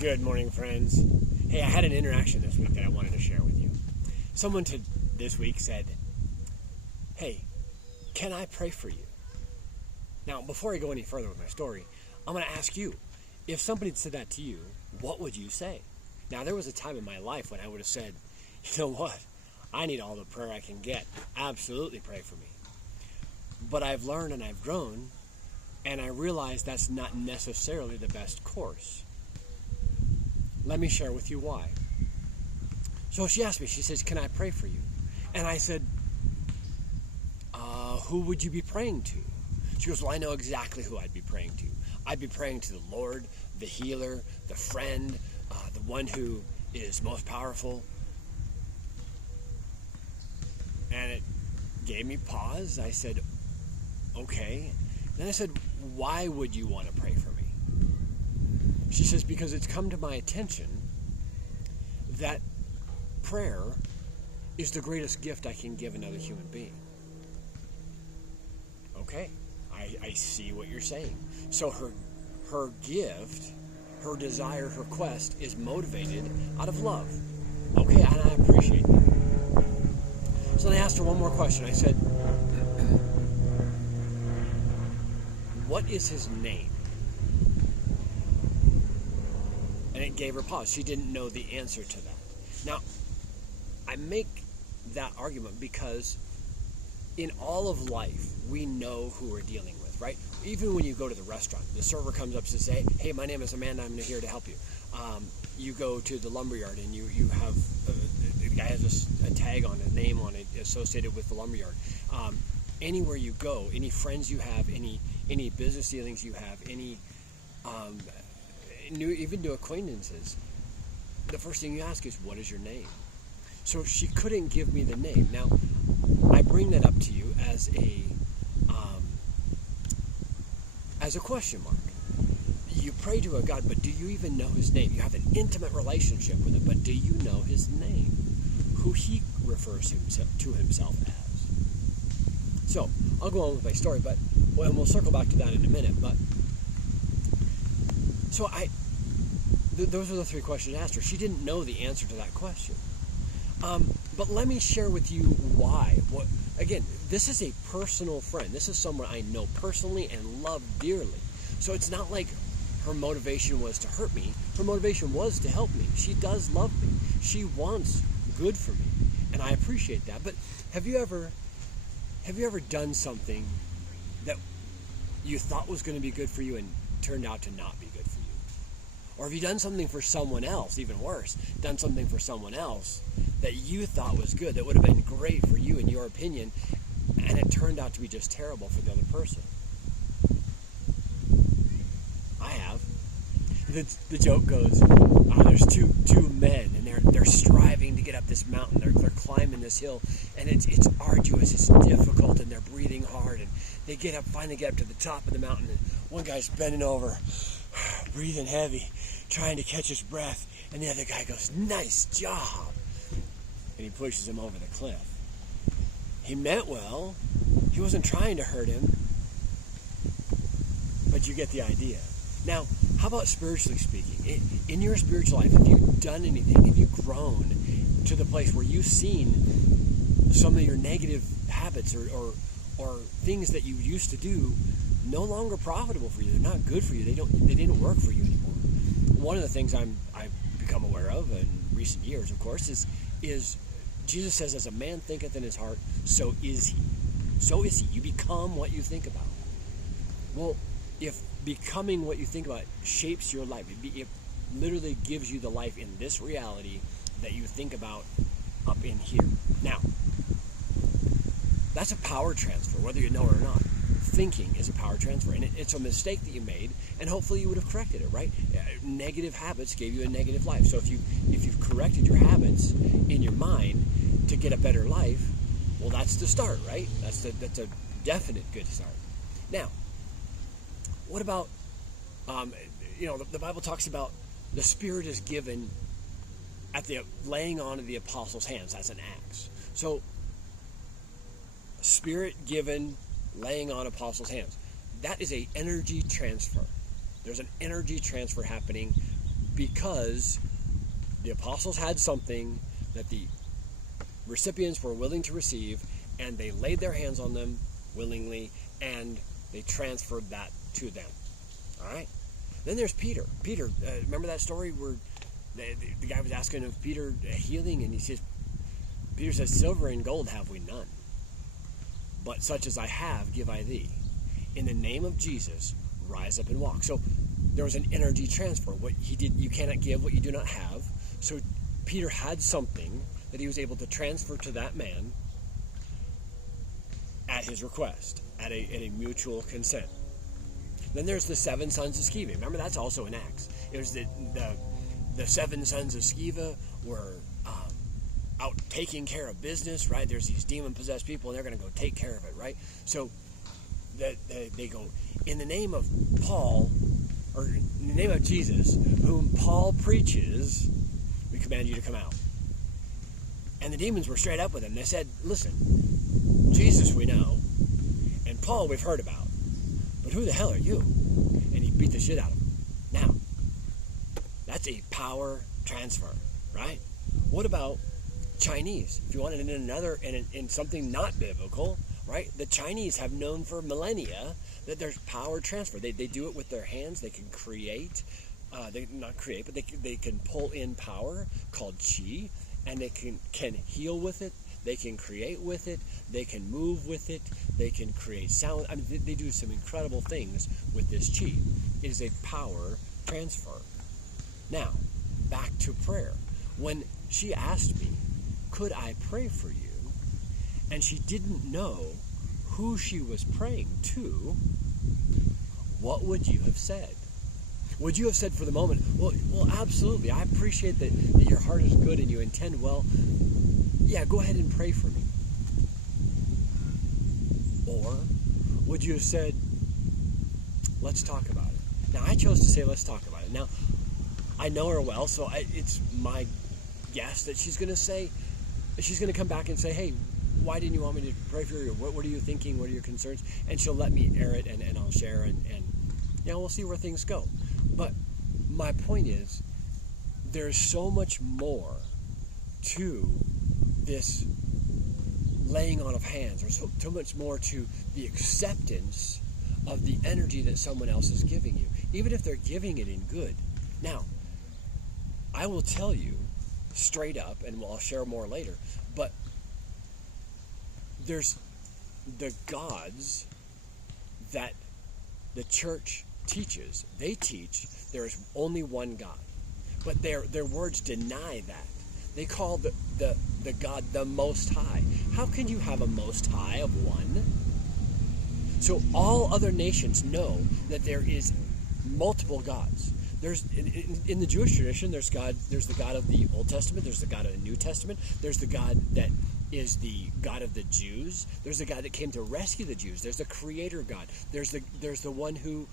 Good morning, friends. Hey, I had an interaction this week that I wanted to share with you. Someone this week said, "Hey, can I pray for you?" Now, before I go any further with my story, I'm going to ask you, if somebody said that to you, what would you say? Now, there was a time in my life when I would have said, you know what? I need all the prayer I can get. Absolutely pray for me. But I've learned and I've grown, and I realize that's not necessarily the best course. Let me share with you why. So she asked me, she says, "Can I pray for you?" And I said, who would you be praying to? She goes, "Well, I know exactly who I'd be praying to. I'd be praying to the Lord, the healer, the friend, the one who is most powerful." And it gave me pause. I said, okay. Then I said, "Why would you want to pray for me?" She says, "Because it's come to my attention that prayer is the greatest gift I can give another human being." Okay, I see what you're saying. So her gift, her desire, her quest is motivated out of love. Okay, and I appreciate that. So then I asked her one more question. I said, "What is his name?" And it gave her pause. She didn't know the answer to that. Now, I make that argument because in all of life, we know who we're dealing with, right? Even when you go to the restaurant, the server comes up to say, "Hey, my name is Amanda, I'm here to help you." You go to the lumberyard and you have, the guy has a tag on, a name on it associated with the lumberyard. Anywhere you go, any friends you have, any business dealings you have, any even to acquaintances, the first thing you ask is, "What is your name?" So she couldn't give me the name. Now, I bring that up to you as a question mark. You pray to a God, but do you even know his name? You have an intimate relationship with him, but do you know his name? Who he refers to himself as? So, I'll go on with my story, and we'll circle back to that in a minute, but so those are the three questions I asked her. She didn't know the answer to that question. But let me share with you why. Again, this is a personal friend. This is someone I know personally and love dearly. So it's not like her motivation was to hurt me. Her motivation was to help me. She does love me. She wants good for me, and I appreciate that. But have you ever done something that you thought was going to be good for you and turned out to not be good for you? Or have you done something for someone else, even worse, done something for someone else that you thought was good, that would have been great for you in your opinion, and it turned out to be just terrible for the other person? I have. The joke goes, there's two men, and they're striving to get up this mountain. They're climbing this hill, and it's arduous, it's difficult, and they're breathing hard, and they finally get up to the top of the mountain, and one guy's bending over, breathing heavy, trying to catch his breath, and the other guy goes, "Nice job," and he pushes him over the cliff. He meant well. He wasn't trying to hurt him, but you get the idea. Now, how about spiritually speaking? In your spiritual life, have you done anything? Have you grown to the place where you've seen some of your negative habits or things that you used to do no longer profitable for you? They're not good for you. They didn't work for you anymore. One of the things I've become aware of in recent years, of course, is Jesus says, "As a man thinketh in his heart, so is he." So is he. You become what you think about. Well, if becoming what you think about shapes your life, it literally gives you the life in this reality that you think about up in here. Now, that's a power transfer, whether you know it or not. Thinking is a power transfer, and it's a mistake that you made, and hopefully you would have corrected it, right? Negative habits gave you a negative life. So if you've corrected your habits in your mind to get a better life, well, that's the start, right? That's a definite good start. Now, what about, the Bible talks about the Spirit is given at the laying on of the apostles' hands. That's an Acts. So, Spirit given, laying on apostles' hands. That is an energy transfer. There's an energy transfer happening because the apostles had something that the recipients were willing to receive, and they laid their hands on them willingly, and they transferred that to them. All right? Then there's Peter. Peter, remember that story where the guy was asking of Peter healing, and Peter says, silver and gold have we none, but such as I have give I thee. In the name of Jesus, rise up and walk. So there was an energy transfer. What he did, you cannot give what you do not have. So Peter had something that he was able to transfer to that man at his request, at a mutual consent. Then there's the 7 sons of Sceva. Remember, that's also in Acts. It was the 7 sons of Sceva were out taking care of business, right? There's these demon-possessed people, and they're going to go take care of it, right? So they go, in the name of Paul, or in the name of Jesus, whom Paul preaches, we command you to come out. And the demons were straight up with him. They said, listen, Jesus we know, and Paul we've heard about, but who the hell are you? And he beat the shit out of him. Now, that's a power transfer, right? What about Chinese? If you wanted in something not biblical, right? The Chinese have known for millennia that there's power transfer. They do it with their hands. They can create, they not create, but they can pull in power called qi, and they can heal with it. They can create with it. They can move with it. They can create sound. I mean, they do some incredible things with this qi. It is a power transfer. Now, back to prayer. When she asked me, could I pray for you? And she didn't know who she was praying to, what would you have said? Would you have said for the moment, well, absolutely, I appreciate that your heart is good and you intend well. Yeah, go ahead and pray for me. Or would you have said, let's talk about it? Now, I chose to say, let's talk about it. Now, I know her well, so it's my guess that she's going to come back and say, hey, why didn't you want me to pray for you? What are you thinking? What are your concerns? And she'll let me air it, and I'll share, and we'll see where things go. But my point is, there's so much more to this laying on of hands. There's so much more to the acceptance of the energy that someone else is giving you, even if they're giving it in good. Now, I will tell you straight up, and I'll share more later, but there's the gods that the church teaches. They teach there is only one God, but their words deny that. They call the God the Most High. How can you have a Most High of one? So all other nations know that there is multiple gods. There's in the Jewish tradition, there's the God of the Old Testament, there's the God of the New Testament, there's the God that is the God of the Jews, there's the God that came to rescue the Jews, there's the Creator God, there's the one who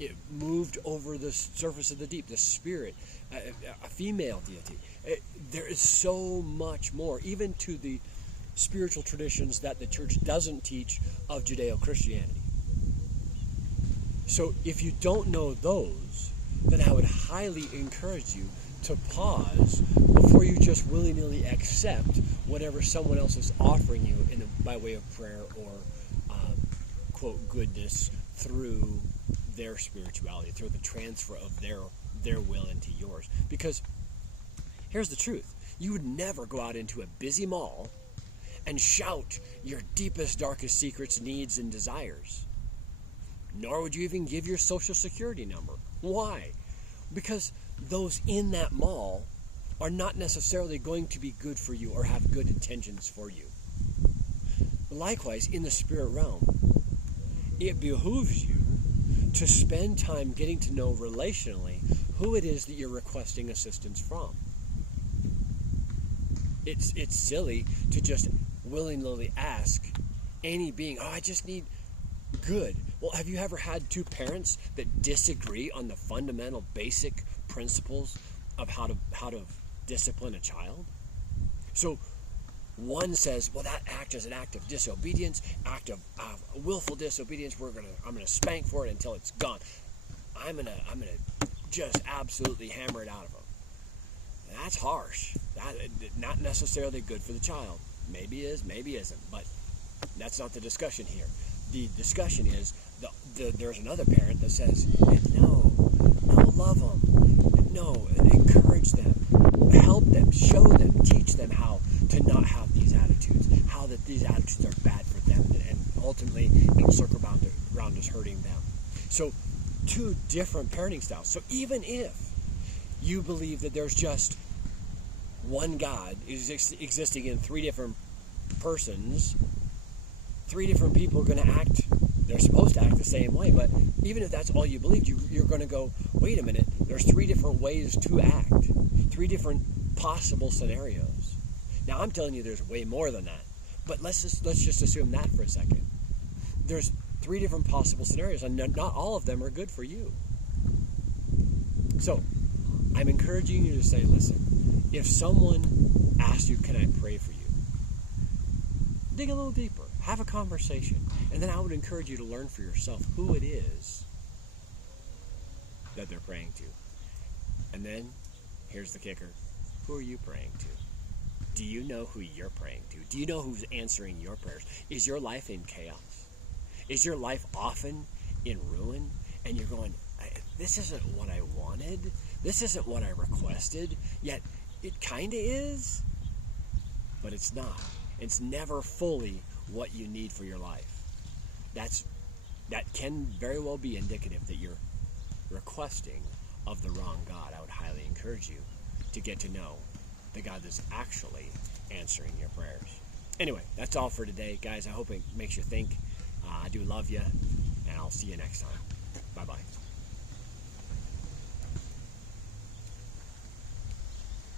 it moved over the surface of the deep, the Spirit, a female deity. There is so much more, even to the spiritual traditions that the church doesn't teach of Judeo-Christianity. So if you don't know those, then I would highly encourage you to pause before you just willy-nilly accept whatever someone else is offering you by way of prayer or quote goodness through their spirituality, through the transfer of their will into yours. Because here's the truth. You would never go out into a busy mall and shout your deepest, darkest secrets, needs, and desires. Nor would you even give your social security number. Why? Because those in that mall are not necessarily going to be good for you or have good intentions for you. Likewise, in the spirit realm, it behooves you to spend time getting to know relationally who it is that you're requesting assistance from. It's silly to just willy-nilly ask any being, I just need good. Well, have you ever had two parents that disagree on the fundamental basic principles of how to discipline a child? So one says, well, that act is an act of disobedience, act of willful disobedience. I'm gonna spank for it until it's gone. I'm gonna just absolutely hammer it out of them. That's harsh. That not necessarily good for the child. Maybe is, maybe isn't, but that's not the discussion here. The discussion is there's another parent that says, no, love them, no, encourage them, help them, show them, teach them how to not have these attitudes, how that these attitudes are bad for them, and ultimately it'll circle around us hurting them. So, two different parenting styles. So even if you believe that there's just one God is existing in three different persons, three different people are going to act, they're supposed to act the same way, but even if that's all you believed, you're going to go, wait a minute, there's three different ways to act, three different possible scenarios. Now I'm telling you there's way more than that, but let's just assume that for a second. There's three different possible scenarios, and not all of them are good for you. So I'm encouraging you to say, listen, if someone asks you, can I pray for you? Dig a little deeper. Have a conversation. And then I would encourage you to learn for yourself who it is that they're praying to. And then, here's the kicker. Who are you praying to? Do you know who you're praying to? Do you know who's answering your prayers? Is your life in chaos? Is your life often in ruin? And you're going, this isn't what I wanted. This isn't what I requested. Yet, it kind of is, but it's not. It's never fully what you need for your life. That can very well be indicative that you're requesting of the wrong God. I would highly encourage you to get to know the God that's actually answering your prayers. Anyway, that's all for today, guys. I hope it makes you think. I do love you, and I'll see you next time. Bye-bye.